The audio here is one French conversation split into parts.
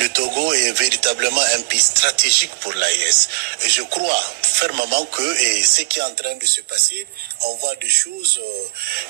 Le Togo est véritablement un pays stratégique pour l'AES. Et je crois fermement que ce qui est en train de se passer, on voit des choses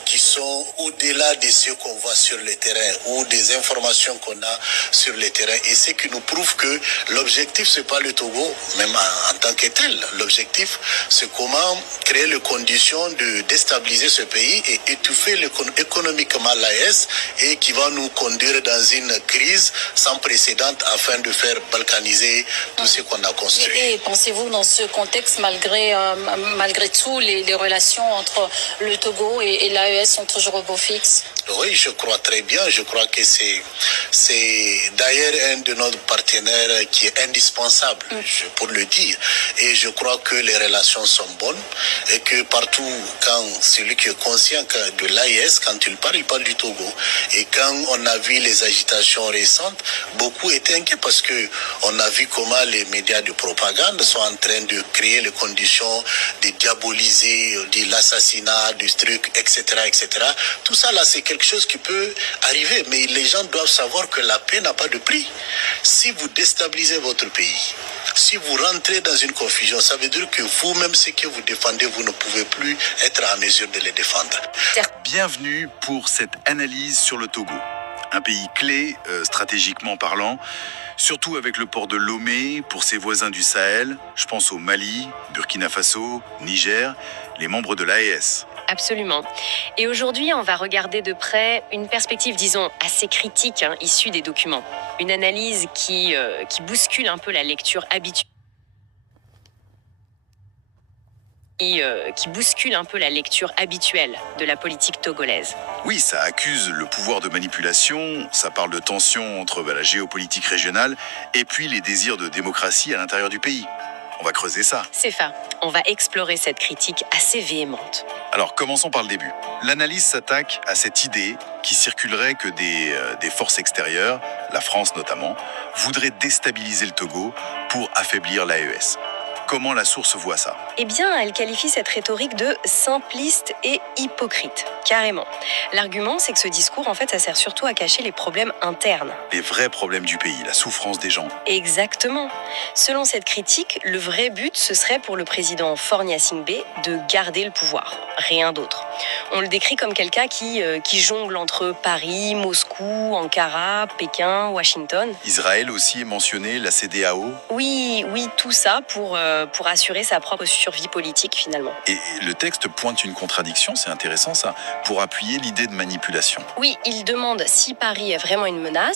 qui sont au-delà de ce qu'on voit sur le terrain ou des informations qu'on a sur le terrain. Et ce qui nous prouve que l'objectif, c'est pas le Togo, même en tant que tel. L'objectif, c'est comment créer les conditions de déstabiliser ce pays et étouffer économiquement l'AES et qui va nous conduire dans une crise sans précédent afin de faire balkaniser tout ce qu'on a construit. Et pensez-vous dans ce contexte, malgré tout, les relations entre le Togo et l'AES sont toujours au beau fixe? Oui, je crois très bien. Je crois que c'est d'ailleurs un de nos partenaires qui est indispensable, pour le dire. Et je crois que les relations sont bonnes et que partout, quand celui qui est conscient de l'AES, quand il parle du Togo. Et quand on a vu les agitations récentes, beaucoup étaient inquiets parce que on a vu comment les médias de propagande sont en train de créer les conditions de diaboliser de l'assassinat, du truc, etc., etc. Tout ça là, c'est quelque chose qui peut arriver, mais les gens doivent savoir que la paix n'a pas de prix. Si vous déstabilisez votre pays, si vous rentrez dans une confusion, ça veut dire que vous-même, ce que vous défendez, vous ne pouvez plus être en mesure de les défendre. Bienvenue pour cette analyse sur le Togo. Un pays clé, stratégiquement parlant, surtout avec le port de Lomé pour ses voisins du Sahel. Je pense au Mali, Burkina Faso, Niger, les membres de l'AES. Absolument. Et aujourd'hui, on va regarder de près une perspective, disons, assez critique, issue des documents. Une analyse qui bouscule un peu la lecture habituelle. Qui bouscule un peu la lecture habituelle de la politique togolaise. Oui, ça accuse le pouvoir de manipulation, ça parle de tensions entre la géopolitique régionale et puis les désirs de démocratie à l'intérieur du pays. On va creuser ça. C'est ça. On va explorer cette critique assez véhémente. Alors, commençons par le début. L'analyse s'attaque à cette idée qui circulerait que des forces extérieures, la France notamment, voudraient déstabiliser le Togo pour affaiblir l'AES. Comment la source voit ça? Eh bien, elle qualifie cette rhétorique de simpliste et hypocrite, carrément. L'argument, c'est que ce discours, en fait, ça sert surtout à cacher les problèmes internes. Les vrais problèmes du pays, la souffrance des gens. Exactement. Selon cette critique, le vrai but, ce serait pour le président Faure Gnassingbé de garder le pouvoir, rien d'autre. On le décrit comme quelqu'un qui jongle entre Paris, Moscou, Ankara, Pékin, Washington. Israël aussi est mentionné, la CEDEAO. Oui, tout ça pour assurer sa propre survie politique finalement. Et le texte pointe une contradiction, c'est intéressant ça, pour appuyer l'idée de manipulation. Oui, il demande si Paris est vraiment une menace,